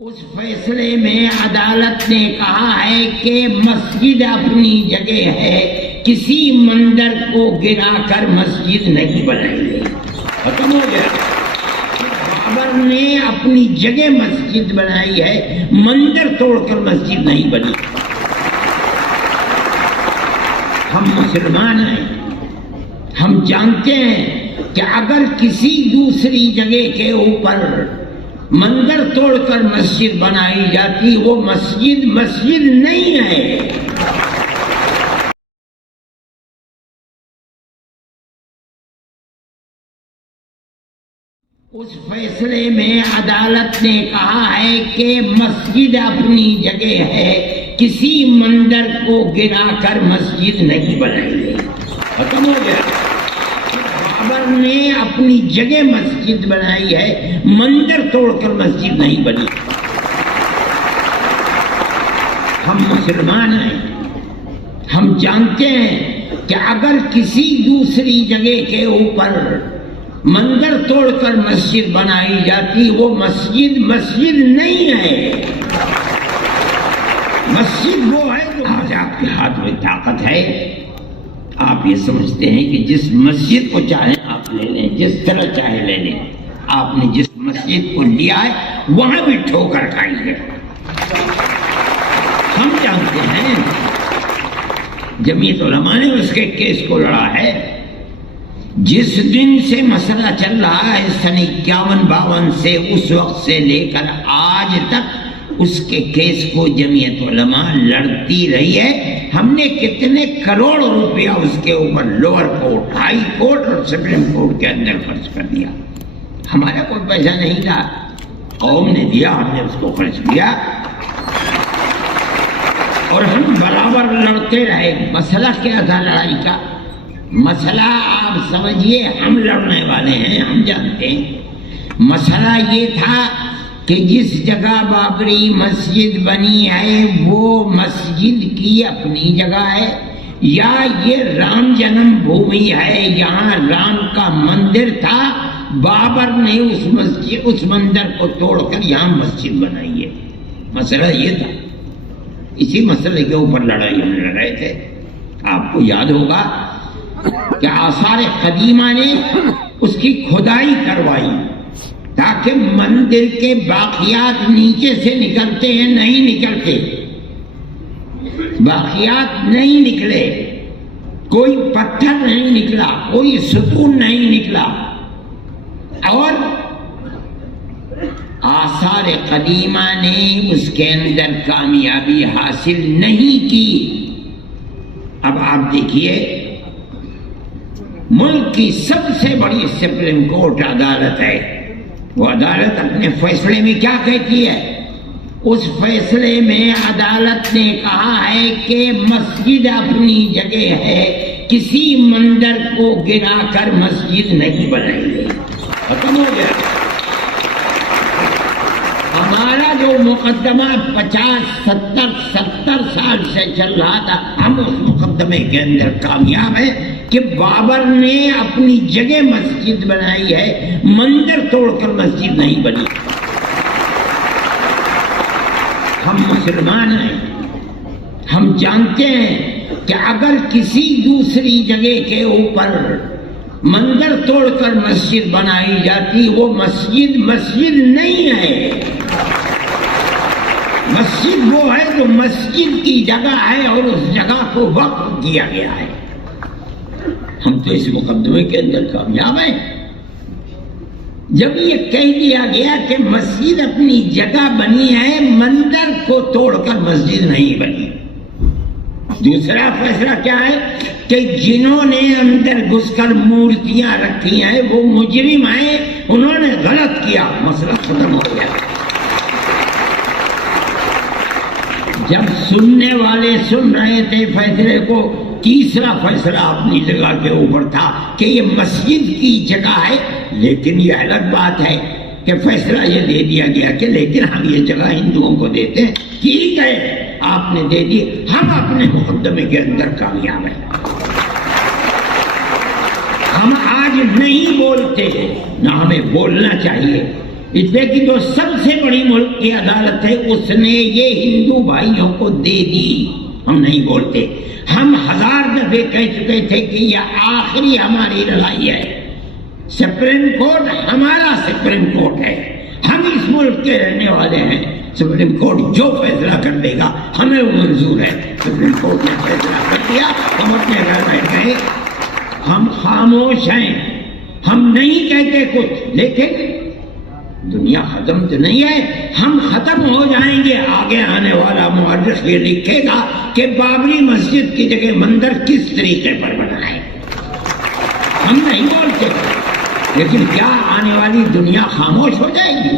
اس فیصلے میں عدالت نے کہا ہے کہ مسجد اپنی جگہ ہے، کسی مندر کو گرا کر مسجد نہیں بنائی گئی. ختم ہو گیا. بابر نے اپنی جگہ مسجد بنائی ہے، مندر توڑ کر مسجد نہیں بنی. ہم مسلمان ہیں، ہم جانتے ہیں کہ اگر کسی دوسری جگہ کے اوپر مندر توڑ کر مسجد بنائی جاتی وہ مسجد نہیں ہے. اس فیصلے میں عدالت نے کہا ہے کہ مسجد اپنی جگہ ہے، کسی مندر کو گرا کر مسجد نہیں بنائی گئی. ختم ہو گیا. بابر نے اپنی جگہ مسجد بنائی ہے، مندر توڑ کر مسجد نہیں بنی. ہم مسلمان ہیں، ہم جانتے ہیں کہ اگر کسی دوسری جگہ کے اوپر مندر توڑ کر مسجد بنائی جاتی وہ مسجد نہیں ہے. مسجد وہ ہے جو آج آپ کے ہاتھ میں طاقت ہے. آپ یہ سمجھتے ہیں کہ جس مسجد کو چاہیں آپ لے لیں، جس طرح چاہے لے لیں. آپ نے جس مسجد کو لیا ہے وہاں بھی ٹھوکر کھائی ہے. ہم جانتے ہیں جمعیت علماء نے اس کے کیس کو لڑا ہے. جس دن سے مسئلہ چل رہا ہے سن 51-52 سے، اس وقت سے لے کر آج تک اس کے کیس کو جمعیت علماء لڑتی رہی ہے. ہم نے کتنے کروڑ روپیہ اس کے اوپر لوور کورٹ، ہائی کورٹ اور سپریم کورٹ کے اندر خرچ کر دیا. ہمارا کوئی پیسہ نہیں تھا، قوم نے دیا، ہم نے اس کو خرچ کیا اور ہم برابر لڑتے رہے. مسئلہ کیا تھا لڑائی کا؟ مسئلہ آپ سمجھیے، ہم لڑنے والے ہیں، ہم جانتے ہیں. مسئلہ یہ تھا کہ جس جگہ بابری مسجد بنی ہے وہ مسجد کی اپنی جگہ ہے یا یہ رام جنم بھومی ہے، یہاں رام کا مندر تھا، بابر نے اس مندر کو توڑ کر یہاں مسجد بنائی ہے. مسئلہ یہ تھا. اسی مسئلے کے اوپر لڑائی ہم لڑ رہے تھے. آپ کو یاد ہوگا کہ آثار قدیمہ نے اس کی کھدائی کروائی تاکہ مندر کے باقیات نیچے سے نکلتے ہیں، نہیں نکلتے. باقیات نہیں نکلے، کوئی پتھر نہیں نکلا، کوئی ستون نہیں نکلا. اور آثار قدیمہ نے اس کے اندر کامیابی حاصل نہیں کی. اب آپ دیکھیے، ملک کی سب سے بڑی سپریم کورٹ عدالت ہے، وہ عدالت اپنے فیصلے میں کیا کہتی ہے؟ اس فیصلے میں عدالت نے کہا ہے کہ مسجد اپنی جگہ ہے، کسی مندر کو گرا کر مسجد نہیں بنائی گئی. ختم ہو گیا. ہمارا جو مقدمہ 50-70 سال سے چل رہا تھا، ہم اس مقدمے کے اندر کامیاب ہیں کہ بابر نے اپنی جگہ مسجد بنائی ہے، مندر توڑ کر مسجد نہیں بنی. ہم مسلمان ہیں، ہم جانتے ہیں کہ اگر کسی دوسری جگہ کے اوپر مندر توڑ کر مسجد بنائی جاتی وہ مسجد نہیں ہے. مسجد وہ ہے جو مسجد کی جگہ ہے اور اس جگہ کو وقف کیا گیا ہے. ہم تو اس مقدمے کے اندر کامیاب ہیں. جب یہ کہہ دیا گیا کہ مسجد اپنی جگہ بنی ہے، مندر کو توڑ کر مسجد نہیں بنی. دوسرا فیصلہ کیا ہے کہ جنہوں نے اندر گھس کر مورتیاں رکھی ہیں وہ مجرم ہیں، انہوں نے غلط کیا. مسئلہ ختم ہو گیا. جب سننے والے سن رہے تھے فیصلے کو، تیسرا فیصلہ اپنی جگہ کے اوپر تھا کہ یہ مسجد کی جگہ ہے. لیکن یہ الگ بات ہے کہ فیصلہ یہ دے دیا گیا کہ لیکن ہم یہ جگہ ہندوؤں کو دیتے ہیں. ٹھیک ہے، آپ نے دے دی، ہم اپنے مقدمے کے اندر کامیاب ہیں. ہم آج نہیں بولتے، نہ ہمیں بولنا چاہیے. اس لیے کہ جو سب سے بڑی ملک کی عدالت ہے اس نے یہ ہندو بھائیوں کو دے دی. ہم نہیں بولتے. ہم 1000 دفعے کہہ چکے تھے کہ یہ آخری ہماری لڑائی ہے. سپریم کورٹ ہمارا سپریم کورٹ ہے. ہم اس ملک کے رہنے والے ہیں. سپریم کورٹ جو فیصلہ کر دے گا ہمیں وہ منظور ہے. سپریم کورٹ نے فیصلہ کر دیا, ہم اپنے گھر بیٹھ گئے. ہم خاموش ہیں, ہم نہیں کہتے کچھ. لیکن دنیا ختم تو نہیں ہے, ہم ختم ہو جائیں گے. آگے آنے والا مورخ یہ لکھے گا کہ بابری مسجد کی جگہ مندر کس طریقے پر بنا ہے. ہم نہیں بولتے, لیکن کیا آنے والی دنیا خاموش ہو جائے گی؟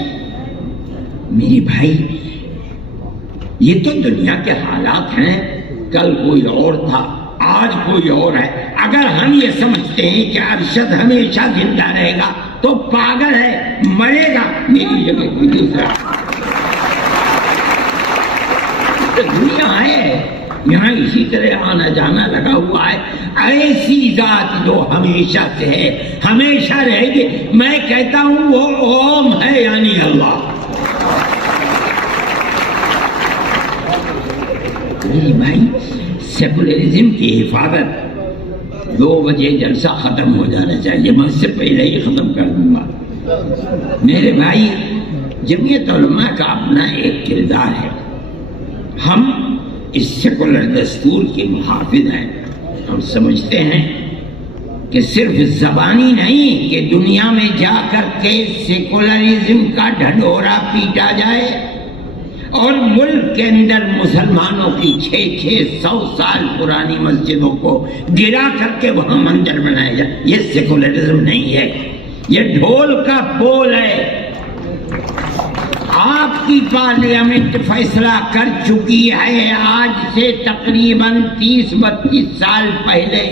میرے بھائی, یہ تو دنیا کے حالات ہیں. کل کوئی اور تھا, آج کوئی اور ہے. اگر ہم یہ سمجھتے ہیں کہ ارشد ہمیشہ زندہ رہے گا تو پاگل ہے, مرے گا. میری جگہ کوئی دوسرا. دنیا ہے یہاں اسی طرح آنا جانا لگا ہوا ہے. ایسی ذات جو ہمیشہ سے ہے, ہمیشہ رہے گی. میں کہتا ہوں وہ اوم ہے, یعنی اللہ. میری بھائی, سیکولرزم کی حفاظت 2 بجے جلسہ ختم ہو جانا چاہیے. میں اس سے پہلے ہی ختم کر دوں گا. میرے بھائی, جمعیت علماء کا اپنا ایک کردار ہے. ہم اس سیکولر دستور کے محافظ ہیں. ہم سمجھتے ہیں کہ صرف زبانی نہیں کہ دنیا میں جا کر کے سیکولرزم کا ڈھنڈورا پیٹا جائے اور ملک کے اندر مسلمانوں کی 600 سال پرانی مسجدوں کو گرا کر کے وہاں مندر بنایا جائے. یہ سیکولرزم نہیں ہے, یہ ڈھول کا بول ہے. آپ کی پارلیمنٹ فیصلہ کر چکی ہے آج سے تقریباً 30-32 سال پہلے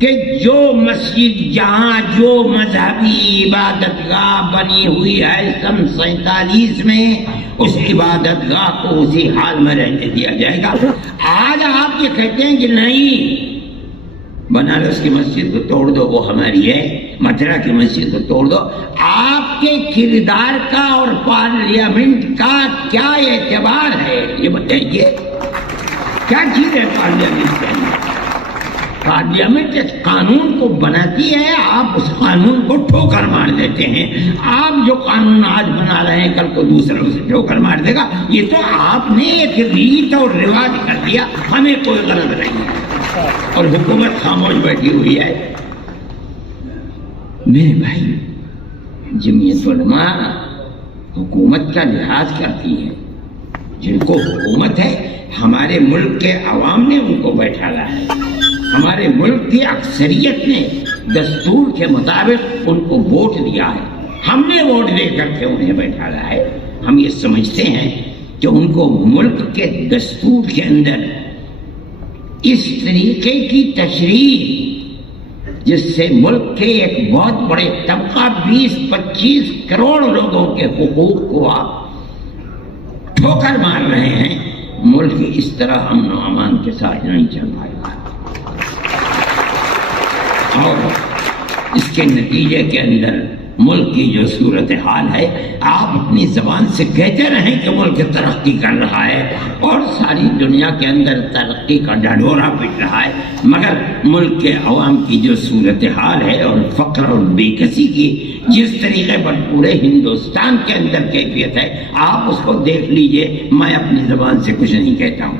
کہ جو مسجد جہاں جو مذہبی عبادت گاہ بنی ہوئی ہے سن 47 میں, اس عبادت گاہ کو اسی حال میں رہنے دیا جائے گا. آج آپ یہ کہتے ہیں کہ نہیں, بنارس کی مسجد کو توڑ دو, وہ ہماری ہے. متھرا کی مسجد کو توڑ دو. آپ کے کردار کا اور پارلیمنٹ کا کیا اعتبار ہے یہ بتائیے. کیا چیز ہے پارلیمنٹ کے اندر؟ پارلیمنٹ ایک قانون کو بناتی ہے, آپ اس قانون کو ٹھوکر مار دیتے ہیں. آپ جو قانون آج بنا رہے ہیں کل کو دوسرا اسے ٹھوکر مار دے گا. یہ تو آپ نے ایک ریت اور رواج کر دیا, ہمیں کوئی غرض نہیں ہے اور حکومت خاموش بیٹھی ہوئی ہے. میرے بھائی, جمعیت علماء حکومت کا لحاظ کرتی ہے. جن کو حکومت ہے, ہمارے ملک کے عوام نے ان کو بیٹھایا ہے. ہمارے ملک کی اکثریت نے دستور کے مطابق ان کو ووٹ دیا ہے. ہم نے ووٹ دے کر کے انہیں بیٹھایا ہے. ہم یہ سمجھتے ہیں کہ ان کو ملک کے دستور کے اندر اس طریقے کی تشریح جس سے ملک کے ایک بہت بڑے طبقہ 20-25 کروڑ لوگوں کے حقوق کو آپ ٹھوکر مار رہے ہیں, ملک اس طرح امن و امان کے ساتھ نہیں چل پائے گا. اور اس کے نتیجے کے اندر ملک کی جو صورتحال ہے, آپ اپنی زبان سے کہتے رہیں کہ ملک ترقی کر رہا ہے اور ساری دنیا کے اندر ترقی کا ڈھنڈورا پٹ رہا ہے, مگر ملک کے عوام کی جو صورتحال ہے اور فقر اور بے کسی کی جس طریقے پر پورے ہندوستان کے اندر کیفیت ہے, آپ اس کو دیکھ لیجئے. میں اپنی زبان سے کچھ نہیں کہتا ہوں.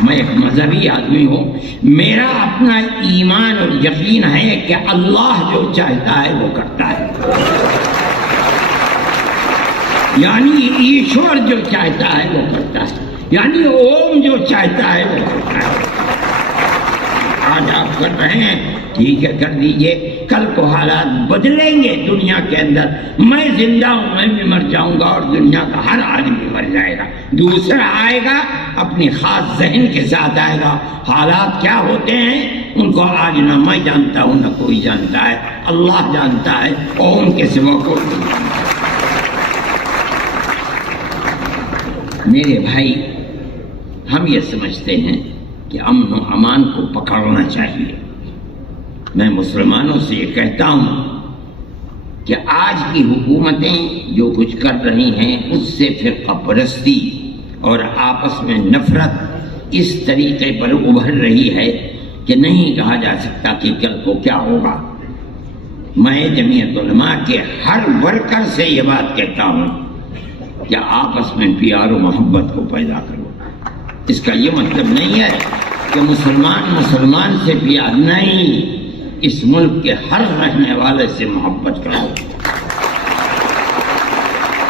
میں ایک مذہبی آدمی ہوں. میرا اپنا ایمان اور یقین ہے کہ اللہ جو چاہتا ہے وہ کرتا ہے, یعنی ایشور جو چاہتا ہے وہ کرتا ہے, یعنی اوم جو چاہتا ہے وہ کرتا ہے. آج آپ کر رہے ہیں, ٹھیک ہے کر دیجئے. کل کو حالات بدلیں گے دنیا کے اندر. میں زندہ ہوں, میں بھی مر جاؤں گا اور دنیا کا ہر آدمی مر جائے گا. دوسرا آئے گا اپنی خاص ذہن کے ساتھ آئے گا. حالات کیا ہوتے ہیں ان کو آج نہ میں جانتا ہوں نہ کوئی جانتا ہے, اللہ جانتا ہے. اوم کے سوا کوئی نہیں جانتا. میرے بھائی, ہم یہ سمجھتے ہیں کہ امن و امان کو پکڑنا چاہیے. میں مسلمانوں سے یہ کہتا ہوں کہ آج کی حکومتیں جو کچھ کر رہی ہیں اس سے فرقہ پرستی اور آپس میں نفرت اس طریقے پر ابھر رہی ہے کہ نہیں کہا جا سکتا کہ کل کو کیا ہوگا۔ میں جمعیت علماء کے ہر ورکر سے یہ بات کہتا ہوں کہ آپس میں پیار و محبت کو پیدا کرو۔ اس کا یہ مطلب نہیں ہے کہ مسلمان سے پیار نہیں، اس ملک کے ہر رہنے والے سے محبت کرو،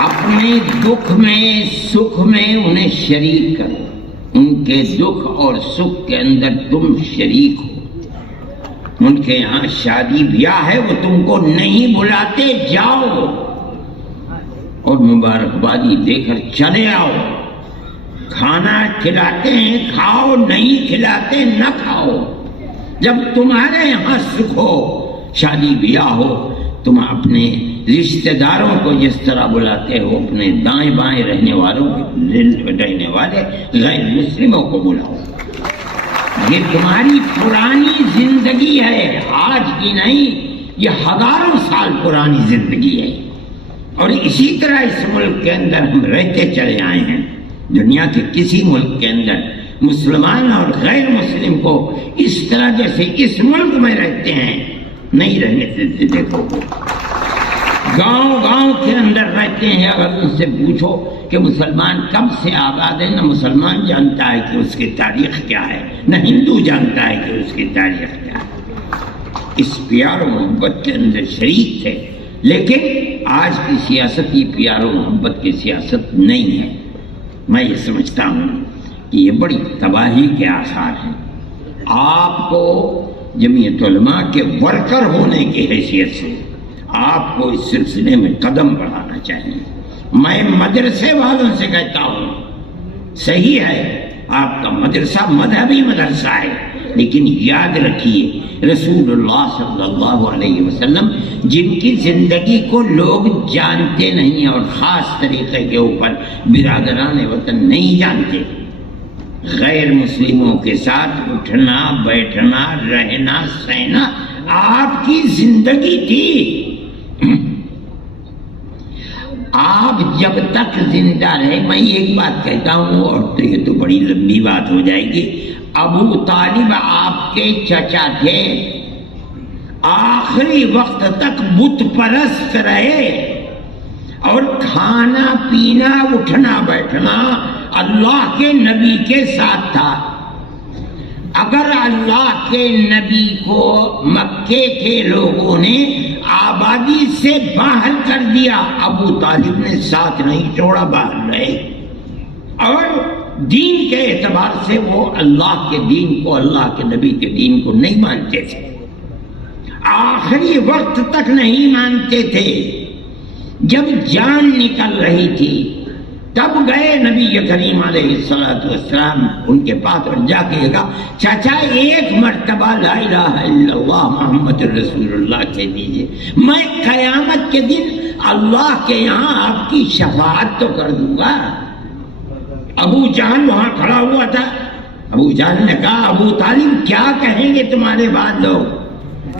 اپنے دکھ میں سکھ میں انہیں شریک کرو، ان کے دکھ اور سکھ کے اندر تم شریک ہو۔ ان کے یہاں شادی بیاہ ہے، وہ تم کو نہیں بلاتے، جاؤ اور مبارکبادی دے کر چلے آؤ۔ کھانا کھلاتے ہیں کھاؤ، نہیں کھلاتے نہ کھاؤ۔ جب تمہارے یہاں سکھ ہو، شادی بیاہ ہو، تم اپنے رشتہ داروں کو جس طرح بلاتے ہو، اپنے دائیں بائیں رہنے والے غیر مسلموں کو بلاؤ۔ یہ تمہاری پرانی زندگی ہے، آج کی نہیں، یہ ہزاروں سال پرانی زندگی ہے، اور اسی طرح اس ملک کے اندر ہم رہتے چلے آئے ہیں۔ دنیا کے کسی ملک کے اندر مسلمان اور غیر مسلم کو اس طرح جیسے اس ملک میں رہتے ہیں نہیں رہنے دیتے۔ دیکھو گاؤں کے اندر رہتے ہیں، اگر ان سے پوچھو کہ مسلمان کب سے آباد ہے، نہ مسلمان جانتا ہے کہ اس کی تاریخ کیا ہے، نہ ہندو جانتا ہے کہ اس کی تاریخ کیا ہے۔ اس پیار و محبت کے اندر شریک تھے، لیکن آج کی سیاست یہ پیار و محبت کی سیاست نہیں ہے۔ میں یہ سمجھتا ہوں کہ یہ بڑی تباہی کے آثار ہیں۔ آپ کو جمعیت علماء کے ورکر ہونے کی حیثیت سے آپ کو اس سلسلے میں قدم بڑھانا چاہیے۔ میں مدرسے والوں سے کہتا ہوں، صحیح ہے آپ کا مدرسہ مذہبی مدرسہ ہے، لیکن یاد رکھیے رسول اللہ صلی اللہ علیہ وسلم جن کی زندگی کو لوگ جانتے نہیں اور خاص طریقے کے اوپر برادران وطن نہیں جانتے، غیر مسلموں کے ساتھ اٹھنا بیٹھنا رہنا سہنا آپ کی زندگی تھی۔ آپ جب تک زندہ رہے، میں ایک بات کہتا ہوں اور تو یہ تو بڑی لمبی بات ہو جائے گی، ابو طالب آپ کے چچا تھے، آخری وقت تک بت پرست رہے، اور کھانا پینا اٹھنا بیٹھنا اللہ کے نبی کے ساتھ تھا۔ اگر اللہ کے نبی کو مکے کے لوگوں نے آبادی سے باہر کر دیا، ابو طالب نے ساتھ نہیں چھوڑا، باہر رہے، اور دین کے اعتبار سے وہ اللہ کے دین کو، اللہ کے نبی کے دین کو نہیں مانتے تھے، آخری وقت تک نہیں مانتے تھے۔ جب جان نکل رہی تھی تب گئے نبی کریم علیہ السلام ان کے پاس اور جا کے کہا، چاچا ایک مرتبہ لا الہ الا اللہ محمد رسول اللہ کہہ دیجئے، میں قیامت کے دن اللہ کے یہاں آپ کی شفاعت تو کر دوں گا۔ ابو جہل وہاں کھڑا ہوا تھا، ابو جہل نے کہا، ابو طالب کیا کہیں گے تمہارے بعد لوگ،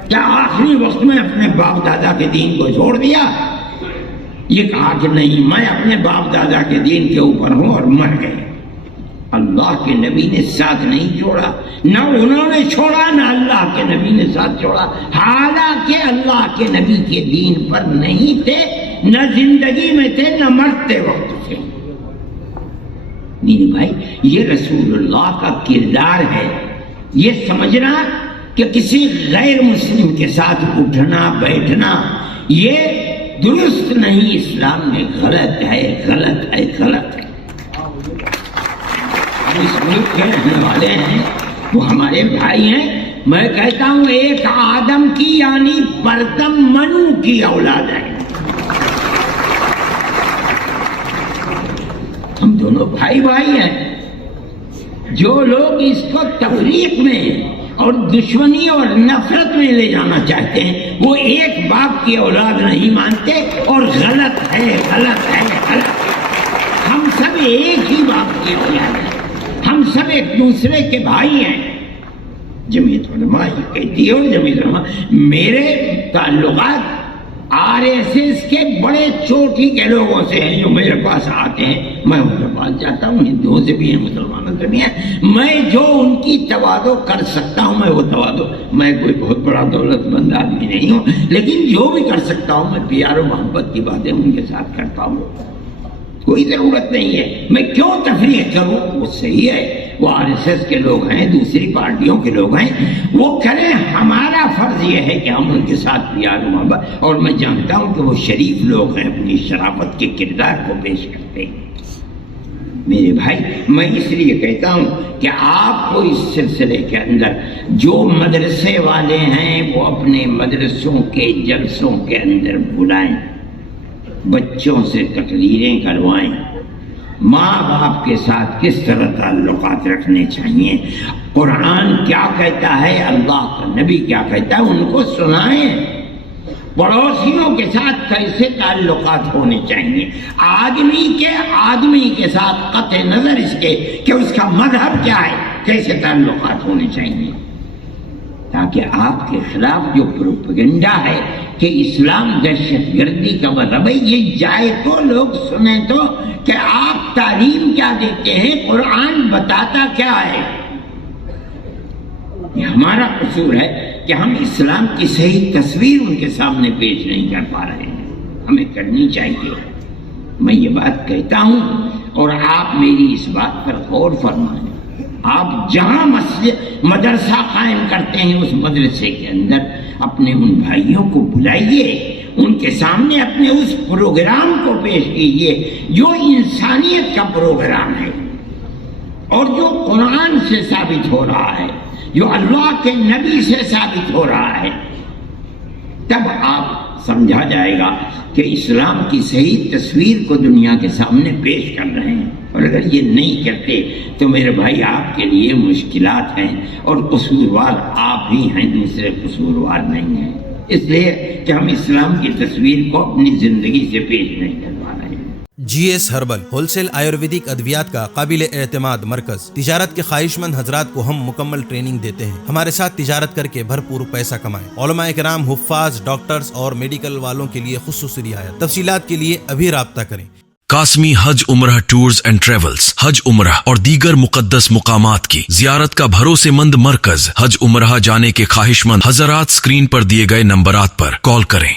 کیا آخری وقت میں اپنے باپ دادا کے دین کو چھوڑ دیا؟ یہ کہا کہ نہیں، میں اپنے باپ دادا کے دین کے اوپر ہوں اور مر گئے۔ اللہ کے نبی نے ساتھ نہیں چھوڑا، نہ انہوں نے چھوڑا نہ اللہ کے نبی نے ساتھ چھوڑا، حالانکہ اللہ کے نبی کے دین پر نہیں تھے، نہ زندگی میں تھے نہ مرتے وقت تھے۔ نہیں بھائی، یہ رسول اللہ کا کردار ہے۔ یہ سمجھنا کہ کسی غیر مسلم کے ساتھ اٹھنا بیٹھنا یہ درست نہیں، اسلام میں غلط ہے، غلط ہے، غلط ہے۔ ہم اس ملک کے رہنے والے ہیں، وہ ہمارے بھائی ہیں۔ میں کہتا ہوں ایک آدم کی یعنی پرتم منو کی اولاد ہے، ہم دونوں بھائی بھائی ہیں۔ جو لوگ اس کو تفریق میں اور دشمنی اور نفرت میں لے جانا چاہتے ہیں، وہ ایک باپ کی اولاد نہیں مانتے، اور غلط ہے، غلط ہے، غلط ہے۔ ہم سب ایک ہی باپ کی اولاد ہیں، ہم سب ایک دوسرے کے بھائی ہیں۔ جمعیت علماء یہ کہتی ہے، اور جمعیت علماء میرے تعلقات RSS کے بڑے چوٹی کے لوگوں سے ہیں جو میرے پاس آتے ہیں، میں ان کے پاس جاتا ہوں، ہندوؤں سے بھی ہیں، مسلمانوں سے بھی ہیں، میں جو ان کی تواضع کر سکتا ہوں میں وہ تواضع، میں کوئی بہت بڑا دولت مند آدمی نہیں ہوں، لیکن جو بھی کر سکتا ہوں میں پیار و محبت کی باتیں ان کے ساتھ کرتا ہوں، کوئی ضرورت نہیں ہے میں کیوں تفریح کروں، وہ صحیح ہے، وہ RSS کے لوگ ہیں، دوسری پارٹیوں کے لوگ ہیں، وہ کریں، ہمارا فرض یہ ہے کہ ہم ان کے ساتھ پیار و محبت، اور میں جانتا ہوں کہ وہ شریف لوگ ہیں، اپنی شرافت کے کردار کو پیش کرتے ہیں۔ میرے بھائی، میں اس لیے کہتا ہوں کہ آپ کو اس سلسلے کے اندر جو مدرسے والے ہیں وہ اپنے مدرسوں کے جلسوں کے اندر بلائیں، بچوں سے تقریریں کروائیں، ماں باپ کے ساتھ کس طرح تعلقات رکھنے چاہیے، قرآن کیا کہتا ہے، اللہ کا نبی کیا کہتا ہے، ان کو سنائیں، پڑوسیوں کے ساتھ کیسے تعلقات ہونے چاہیے، آدمی کے ساتھ قطع نظر اس کے کہ اس کا مذہب کیا ہے، کیسے تعلقات ہونے چاہیے، تاکہ آپ کے خلاف جو پروپیگنڈا ہے کہ اسلام دہشت گردی کا مذہب ہے، یہ جائے تو لوگ سنیں تو کہ آپ تعلیم کیا دیتے ہیں، قرآن بتاتا کیا ہے۔ یہ ہمارا قصور ہے کہ ہم اسلام کی صحیح تصویر ان کے سامنے پیش نہیں کر پا رہے ہیں، ہمیں کرنی چاہیے۔ میں یہ بات کہتا ہوں اور آپ میری اس بات پر غور فرمائیں، آپ جہاں مدرسہ قائم کرتے ہیں اس مدرسے کے اندر اپنے ان بھائیوں کو بلائیے، ان کے سامنے اپنے اس پروگرام کو پیش کیجیے جو انسانیت کا پروگرام ہے اور جو قرآن سے ثابت ہو رہا ہے، جو اللہ کے نبی سے ثابت ہو رہا ہے، تب آپ سمجھا جائے گا کہ اسلام کی صحیح تصویر کو دنیا کے سامنے پیش کر رہے ہیں۔ اور اگر یہ نہیں کرتے تو میرے بھائی آپ کے لیے مشکلات ہیں، اور قصوروار آپ ہی ہیں، دوسرے قصوروار نہیں ہیں، اس لیے کہ ہم اسلام کی تصویر کو اپنی زندگی سے پیش نہیں کر پا رہے ہیں۔ GS herbal wholesale Ayurvedic ادویات کا قابل اعتماد مرکز۔ تجارت کے خواہش مند حضرات کو ہم مکمل ٹریننگ دیتے ہیں، ہمارے ساتھ تجارت کر کے بھرپور پیسہ کمائیں۔ علماء کرام، حفاظ، ڈاکٹرز اور میڈیکل والوں کے لیے خصوصی رعایت۔ تفصیلات کے لیے ابھی رابطہ کریں۔ قاسمی حج عمرہ ٹورز اینڈ ٹریولز، حج عمرہ اور دیگر مقدس مقامات کی زیارت کا بھروسے مند مرکز۔ حج عمرہ جانے کے خواہش مند حضرات اسکرین پر دیے گئے نمبرات پر کال کریں۔